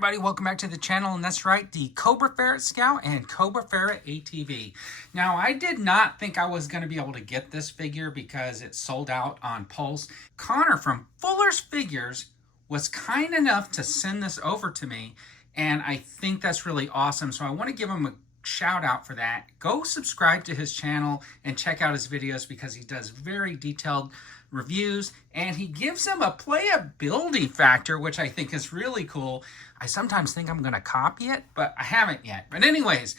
everybody, welcome back to the channel, and that's right, the COBRA Ferret Scout and COBRA Ferret ATV. Now, I did not think I was going to be able to get this figure because it sold out on Pulse. Connor from Fuller's Figures was kind enough to send this over to me, and I think that's really awesome, so I want to give him a shout out for that. Go subscribe to his channel and check out his videos because he does very detailed reviews and he gives them a playability factor, which I think is really cool. I sometimes think I'm going to copy it, but I haven't yet. But anyways,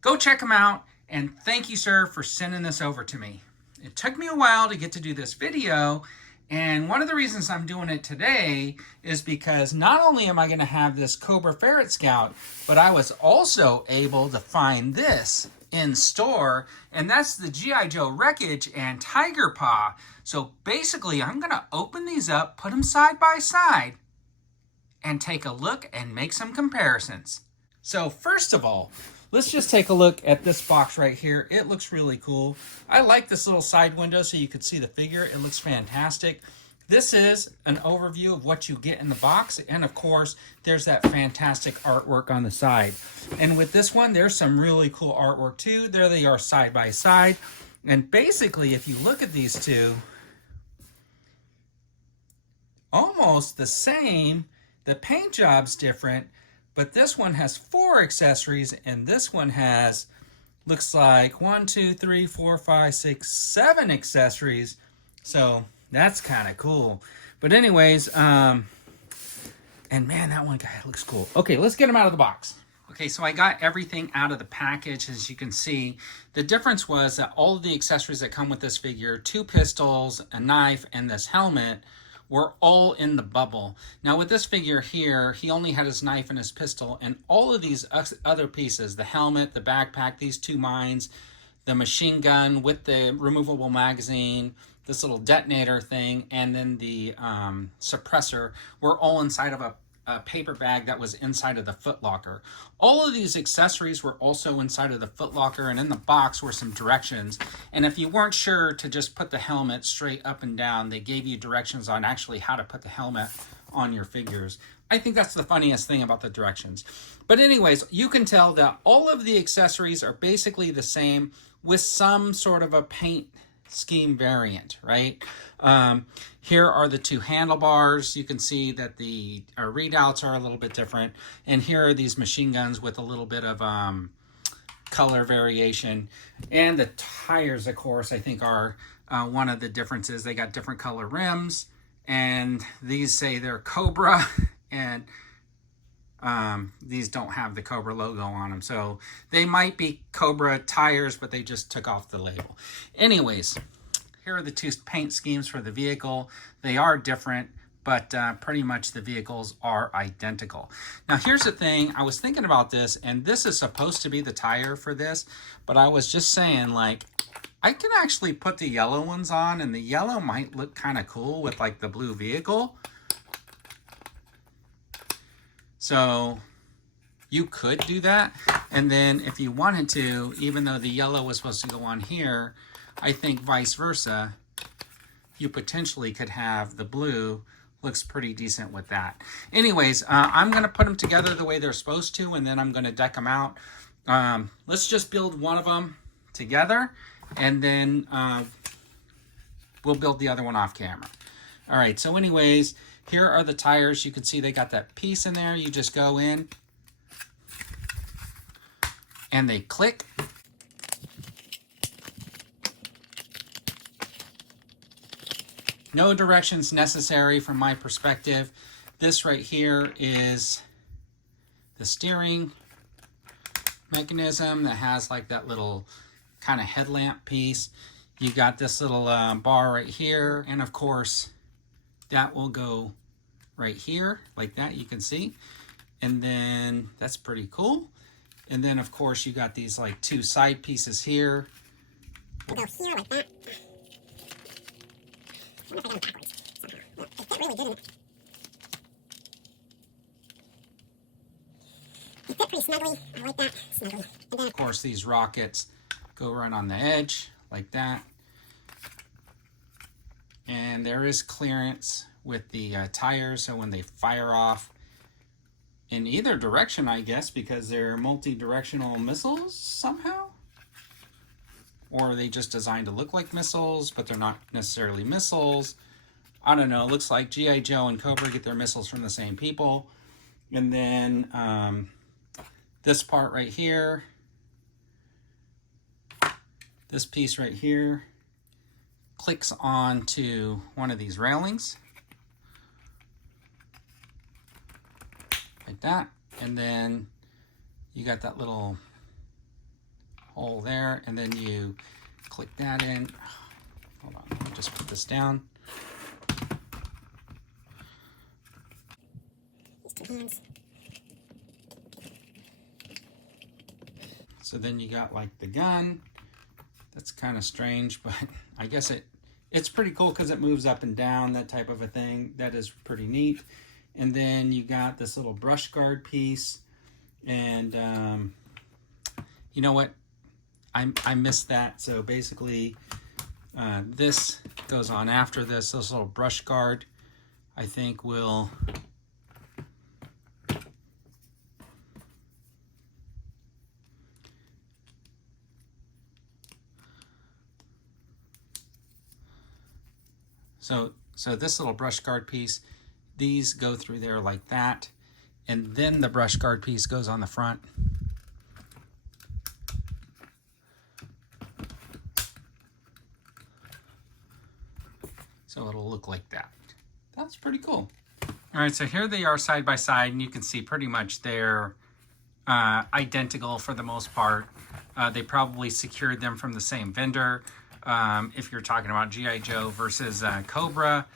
go check him out, and thank you, sir, for sending this over to me. It took me a while to get to do this video, and one of the reasons I'm doing it today is because not only am I going to have this COBRA Ferret Scout, but I was also able to find this in store, and that's the GIJOE Wreckage and Tiger Paw. So basically, I'm going to open these up, put them side by side, and take a look and make some comparisons. So first of all, let's just take a look at this box right here. It looks really cool. I like this little side window so you could see the figure. It looks fantastic. This is an overview of what you get in the box. And of course, there's that fantastic artwork on the side. And with this one, there's some really cool artwork too. There they are side by side. And basically, if you look at these two, almost the same. The paint job's different, but this one has 4 accessories, and this one has, looks like 1, 2, 3, 4, 5, 6, 7 accessories. So that's kind of cool. But anyways, and man, that one guy looks cool. Okay, let's get him out of the box. Okay, so I got everything out of the package. As you can see, the difference was that all of the accessories that come with this figure, 2 pistols, a knife, and this helmet, were all in the bubble. Now with this figure here, he only had his knife and his pistol, and all of these other pieces, the helmet, the backpack, these 2 mines, the machine gun with the removable magazine, this little detonator thing, and then the suppressor, were all inside of a paper bag that was inside of the footlocker. All of these accessories were also inside of the footlocker, and in the box were some directions. And if you weren't sure to just put the helmet straight up and down, they gave you directions on actually how to put the helmet on your figures. I think that's the funniest thing about the directions. But anyways, you can tell that all of the accessories are basically the same with some sort of a paint scheme variant, right? Here are the 2 handlebars. You can see that the readouts are a little bit different. And here are these machine guns with a little bit of color variation. And the tires, of course, I think are one of the differences. They got different color rims. And these say they're COBRA. And these don't have the COBRA logo on them. So they might be COBRA tires, but they just took off the label. Anyways, here are the 2 paint schemes for the vehicle. They are different, but pretty much the vehicles are identical. Now here's the thing, I was thinking about this, and this is supposed to be the tire for this, but I was just saying, like, I can actually put the yellow ones on, and the yellow might look kind of cool with like the blue vehicle. So you could do that. And then if you wanted to, even though the yellow was supposed to go on here, I think vice versa, you potentially could have the blue. Looks pretty decent with that. Anyways, I'm going to put them together the way they're supposed to, and then I'm going to deck them out. Let's just build one of them together, and then we'll build the other one off camera. All right, so anyways, here are the tires. You can see they got that piece in there. You just go in, and they click. No directions necessary from my perspective. This right here is the steering mechanism that has like that little kind of headlamp piece. You got this little bar right here, and of course that will go right here like that, you can see. And then that's pretty cool. And then of course you got these like 2 side pieces here. We'll go here like that. I wonder if I got them backwards somehow. No, they fit really good in it. They fit pretty snugly. I like that, snugly. And then of course these rockets go right on the edge like that. And there is clearance with the tires, so when they fire off, in either direction, I guess, because they're multi-directional missiles somehow. Or are they just designed to look like missiles, but they're not necessarily missiles? I don't know. It looks like G.I. Joe and Cobra get their missiles from the same people. And then this part right here, this piece right here, clicks onto one of these railings. Like that. And then you got that little hole there, and then you click that in. Hold on, let me just put this down. So then you got like the gun. That's kind of strange, but I guess it's pretty cool because it moves up and down, that type of a thing. That is pretty neat. And then you got this little brush guard piece, and you know what? I missed that. So basically, this goes on after this. This little brush guard, I think, will so this little brush guard piece, these go through there like that, and then the brush guard piece goes on the front. So it'll look like that. That's pretty cool. All right, so here they are side by side, and you can see pretty much they're identical for the most part. They probably secured them from the same vendor. If you're talking about G.I. Joe versus Cobra,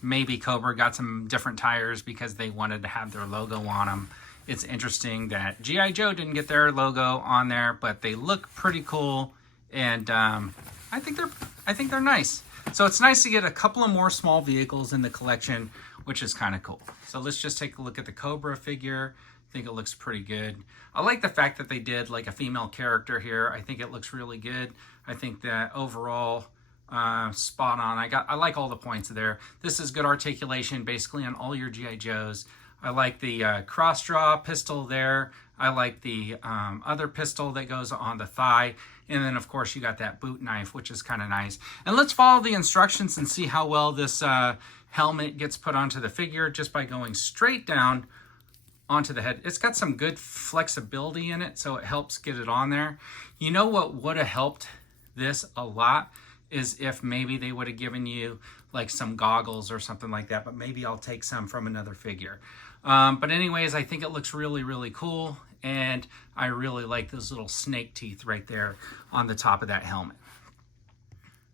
maybe Cobra got some different tires because they wanted to have their logo on them. It's interesting that G.I. Joe didn't get their logo on there, but they look pretty cool, and I think they're nice. So it's nice to get a couple of more small vehicles in the collection, which is kind of cool. So let's just take a look at the Cobra figure. I think it looks pretty good. I like the fact that they did like a female character here. I think it looks really good. I think that overall, spot on. I like all the points there. This is good articulation basically on all your G.I. Joes. I like the cross draw pistol there. I like the other pistol that goes on the thigh. And then, of course, you got that boot knife, which is kind of nice. And let's follow the instructions and see how well this helmet gets put onto the figure just by going straight down onto the head. It's got some good flexibility in it, so it helps get it on there. You know what would have helped this a lot is if maybe they would have given you like some goggles or something like that, but maybe I'll take some from another figure. But anyways, I think it looks really, really cool, and I really like those little snake teeth right there on the top of that helmet.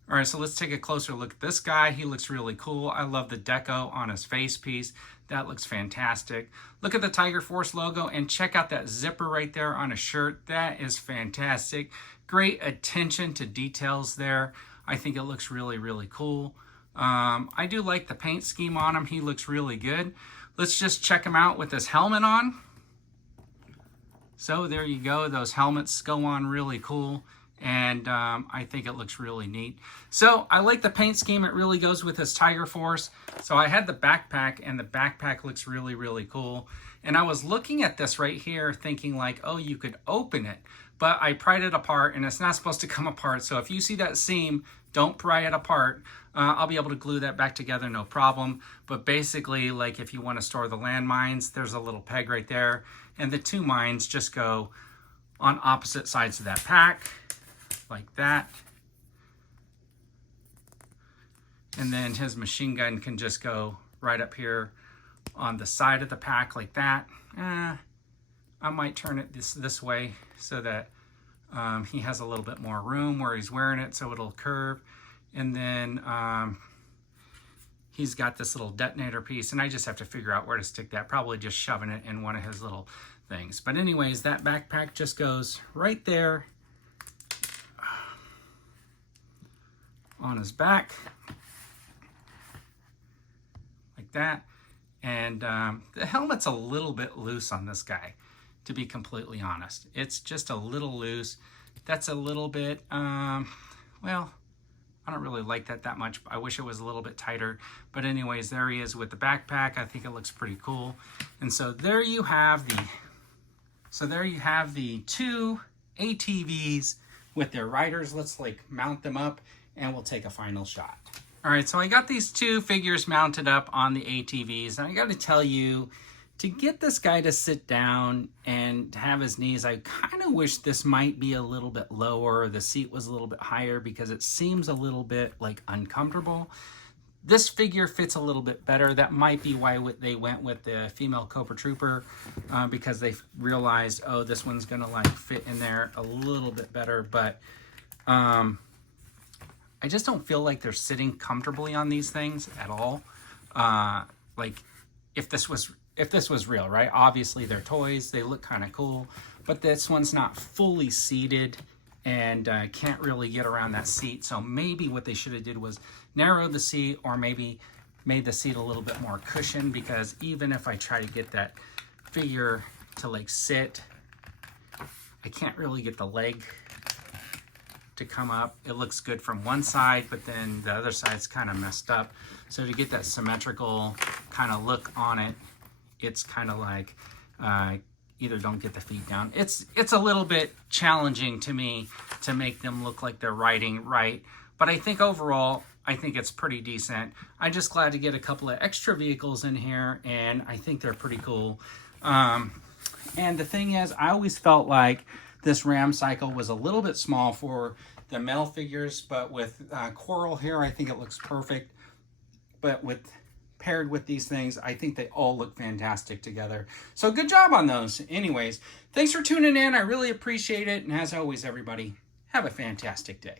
All right, so let's take a closer look at this guy. He looks really cool. I love the deco on his face piece. That looks fantastic. Look at the Tiger Force logo and check out that zipper right there on his shirt. That is fantastic. Great attention to details there. I think it looks really, really cool. I do like the paint scheme on him. He looks really good. Let's just check him out with his helmet on. So there you go. Those helmets go on really cool. And I think it looks really neat. So I like the paint scheme. It really goes with this Tiger Force. So I had the backpack, and the backpack looks really, really cool. And I was looking at this right here thinking like, oh, you could open it. But I pried it apart, and it's not supposed to come apart. So if you see that seam, don't pry it apart. I'll be able to glue that back together, no problem. But basically, like if you want to store the landmines, there's a little peg right there. And the two mines just go on opposite sides of that pack, like that. And then his machine gun can just go right up here on the side of the pack like that. I might turn it this way so that he has a little bit more room where he's wearing it, so it'll curve. And then he's got this little detonator piece, and I just have to figure out where to stick that, probably just shoving it in one of his little things. But anyways, that backpack just goes right there on his back, like that. And the helmet's a little bit loose on this guy, to be completely honest. It's just a little loose. That's a little bit, well, I don't really like that much. I wish it was a little bit tighter. But anyways, there he is with the backpack. I think it looks pretty cool. And so there you have the two ATVs with their riders. Let's like mount them up and we'll take a final shot. All right, so I got these two figures mounted up on the ATVs, and I got to tell you, to get this guy to sit down and have his knees, I kind of wish this might be a little bit lower, the seat was a little bit higher, because it seems a little bit like uncomfortable. This figure fits a little bit better. That might be why they went with the female Cobra Trooper, because they realized, oh, this one's gonna like fit in there a little bit better. But I just don't feel like they're sitting comfortably on these things at all. Like if this was real, right? Obviously they're toys, they look kind of cool, but this one's not fully seated and can't really get around that seat. So maybe what they should have did was narrow the seat, or maybe made the seat a little bit more cushioned, because even if I try to get that figure to like sit, I can't really get the leg to come up. It looks good from one side, but then the other side's kind of messed up. So to get that symmetrical kind of look on it, it's kind of like either don't get the feet down. It's a little bit challenging to me to make them look like they're riding right, but I think overall, I think it's pretty decent. I'm just glad to get a couple of extra vehicles in here, and I think they're pretty cool. And the thing is, I always felt like this Ram cycle was a little bit small for the male figures, but with Coral here, I think it looks perfect. But paired with these things, I think they all look fantastic together. So good job on those. Anyways, thanks for tuning in. I really appreciate it. And as always, everybody, have a fantastic day.